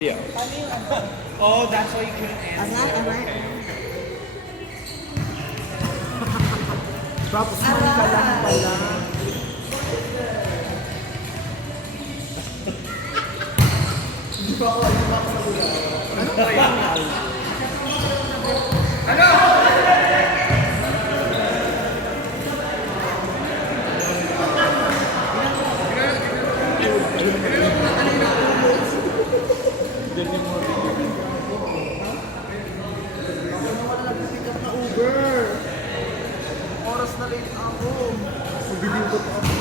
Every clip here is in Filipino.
Yeah. Oh, that's why you couldn't answer. Tapos man ka lang pala. Hindi pa ako nagulat. Ano ba yun? Ano? Uber! Oras na late ako. Magbibing ko pa ako.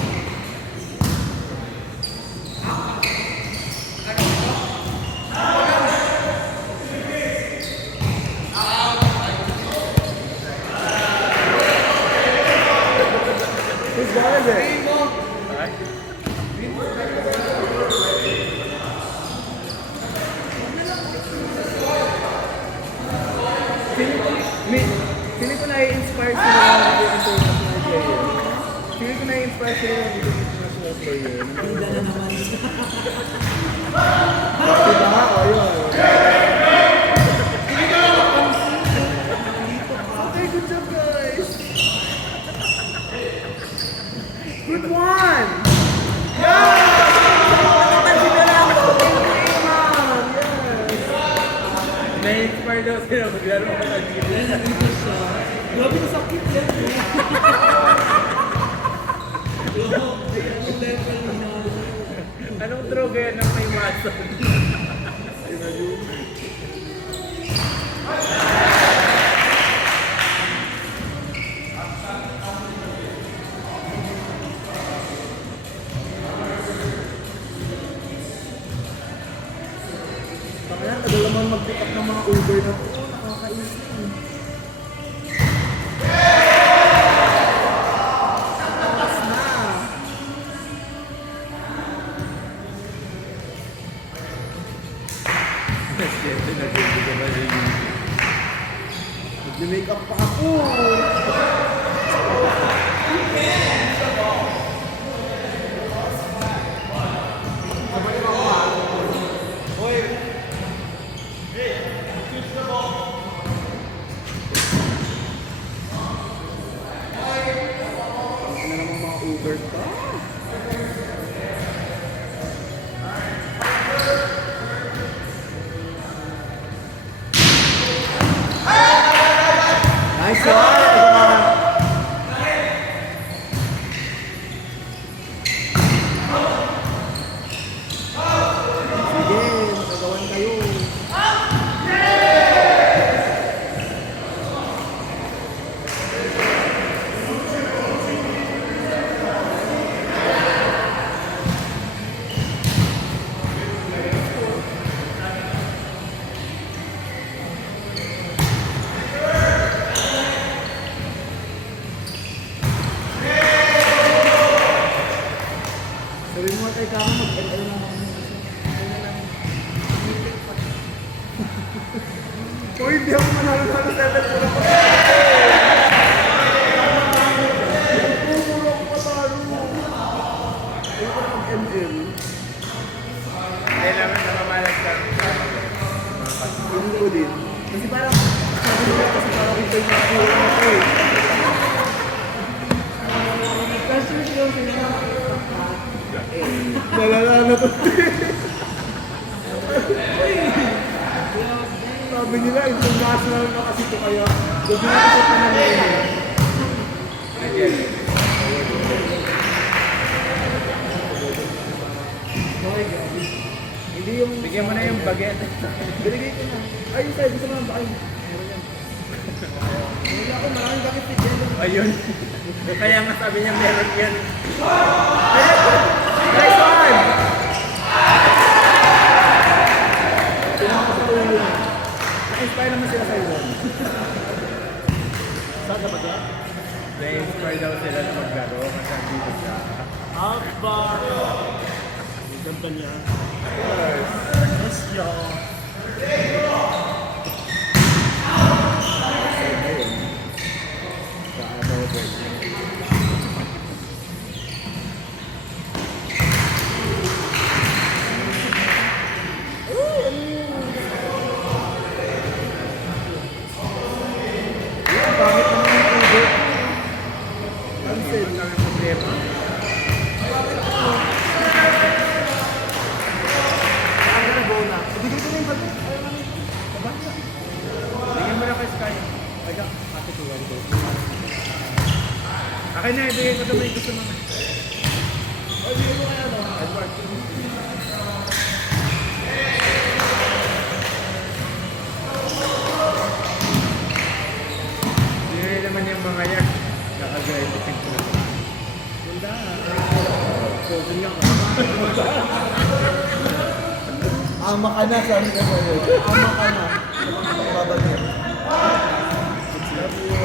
Who's got it? Feeling ko na-inspire sila ng international player. Feeling ko na-inspire sila ng international player. Hindi na naman siya. Diba? O yun. Okay, good job guys! Good one! Yeah! Nakapansin na lang ako! Ma'am! Yes! Na-inspire daw sila maglaro ko ng game. Nakita siya. Grabe na sakit yan. Ang level na. Anong droga yan ng may muscle? Kaya tagal naman mag-pick up ng mga Uber na to. Nakakainis na eh. Oras na. Mag-make up pa ako. Sabay mo ako ha. Ano namang mga Uber to? Nice one! Sige, magagawan kayo. Sabi mo kay Kama, mag-LL na ako. Uy, hindi ako manalo-nalo 7 ko lang pa. Puro ako patalo. Ayoko na mag-ML. Kailangan na mamalag ka. Yung ko din. Kasi parang, sabi nila kasi parang ito yung ako eh. Kasi yung sila nalala na to. Sabi nila, international na kasi ito kaya gabi na ito panalala. Okay, gabi. Hindi yung... Bigyan mo na yung baguette. Binigay ko na. Ay, yung sa'yo, gusto mo ng bakay. Meron yan. Wala ako, maraming bakit si Jello. Ayun. Kaya nga sabi niya meron yan. Nice one! Tinama ko sa ulo niya. Na-inspire naman sila sa'yo. Saan ka ba dyan? Na-inspire daw sila na maglaro kasi dito siya. Akbar! Ganda niya. Yes, yo. Uy, ano Akin na, ibigay ko ito may gusto mo. O, bigyan mo kaya no? Edward. Hindi naman yung mga yan. Naka-graduate ko na ito. Ganda. Coding lang. Ama ka na, sabi ka sa'yo. Ama ka na. Babagyan. Love you.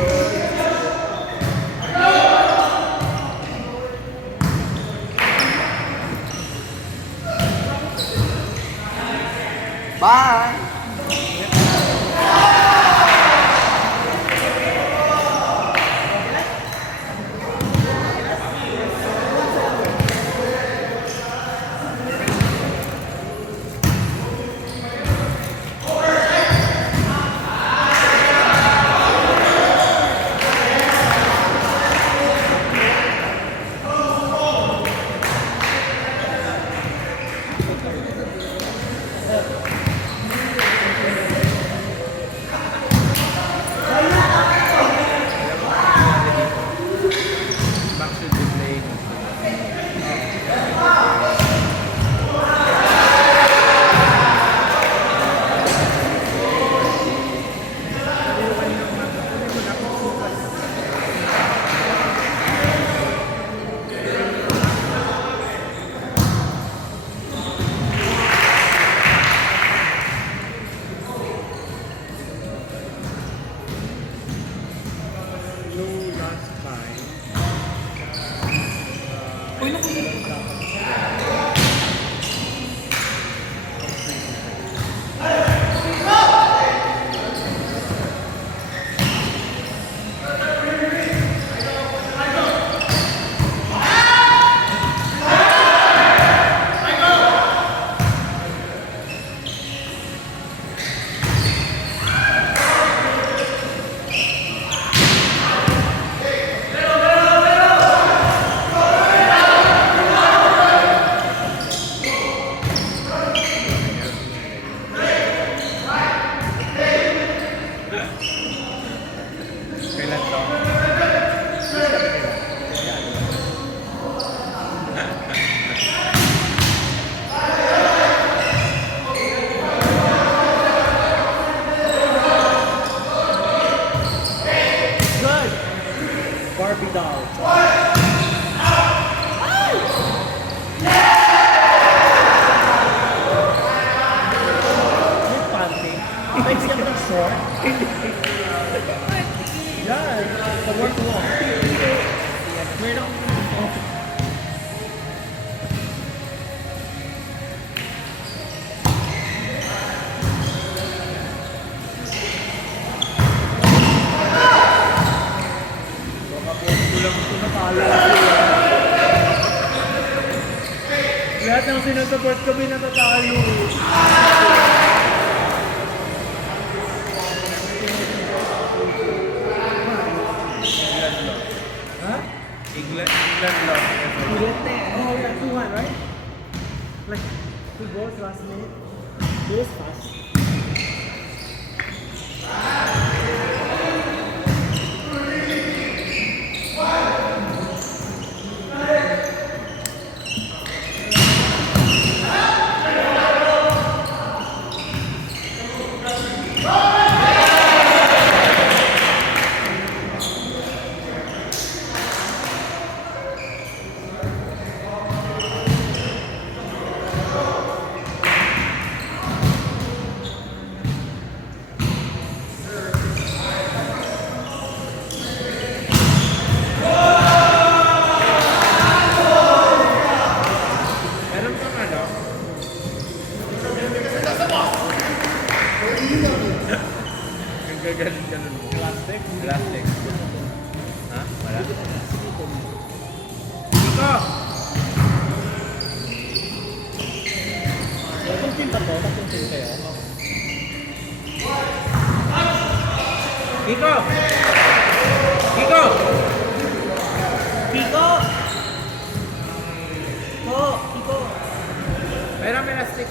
Bye! Back should be playing. No last time. Uy, naku. Kailan to? Good! Barbie doll. May panty. May siya ng short. Yan. Sa work mo. Meron akong kulang ito na talo. Lahat ng sinasupport kami natatalo. Ha? England lost. Oh, yeah, 2-1, right? Like, 2 goals last minute. Goals fast. Meron kang ano? Ang gagaling ka nun. Plastic. Plastic. Ha? Wala? Iko! Tatlong team ba to? Tatlong team kayo? Iko! Iko! Kiko! Kiko! Meron elastic.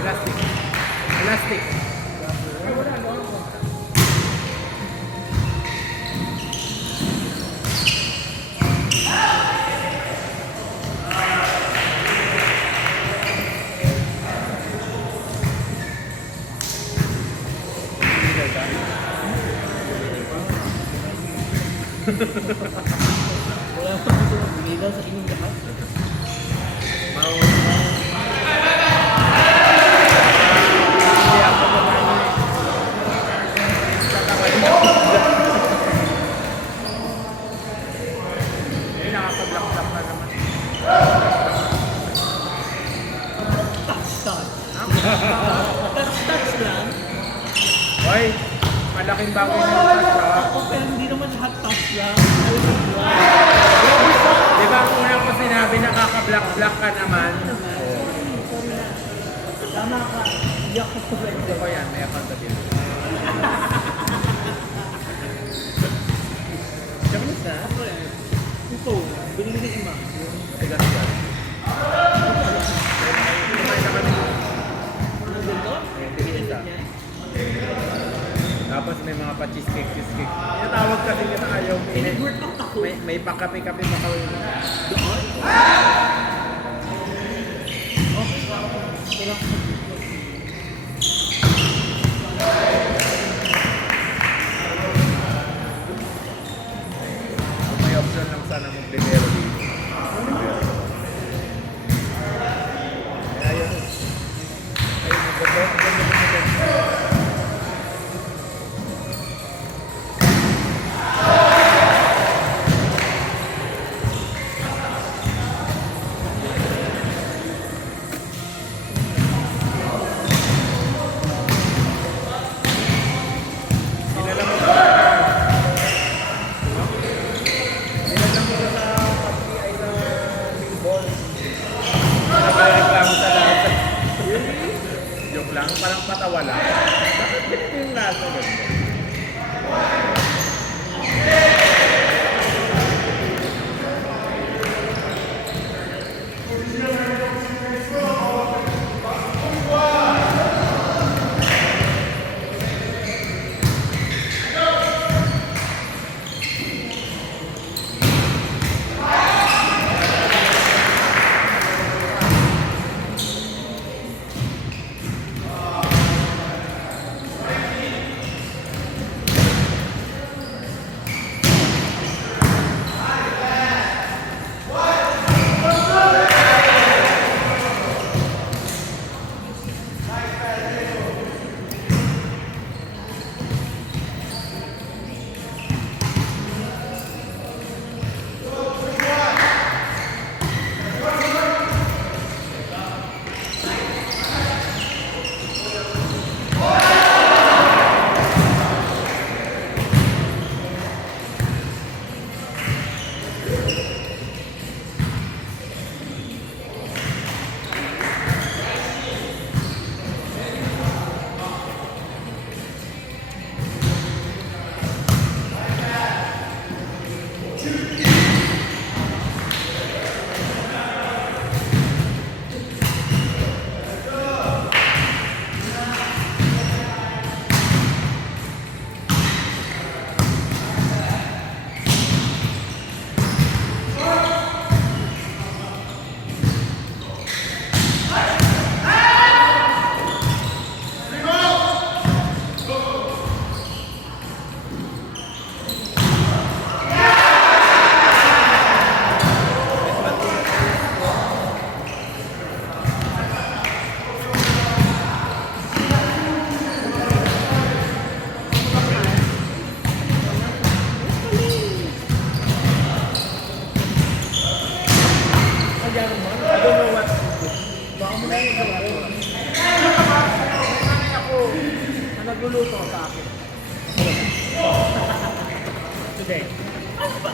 Elastic. Elastic. Wala pa gusto mag-bigay sa inyong lahat. Hindi ako naman eh, nakakablock-block na naman. Touch. Touch lang. Hoy, malaking bagay na yung touch. Pero hindi naman lahat touch lang. Di ba ang una ko sinabi nakaka-block-block ka naman? Sorry na. Tama ka. Hindi ako Gusto ko yan, may accountability. Japanese na? Ito, binili ni Ima. Tigas-tigas. Kumain na kami. Ano dito? Binili niya. Tapos may mga pa-cheesecake. Tinatawag kasi kita ayaw. Pinag-workout ako. May pangkape-kape pa kawin. Doon? May option lang sana mag-libero dito. Ayun. Ayun, maganda. Dinala mo ba? Dinala mo ba sa PBI na billboard? Nagreklamo sa lahat. Joke lang, parang patawa lang. Bakit ganito yung lasa doon? nagluluto sa akin. Today. Ano ba?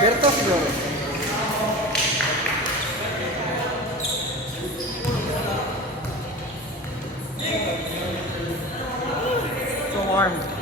Berto siguro. So warm.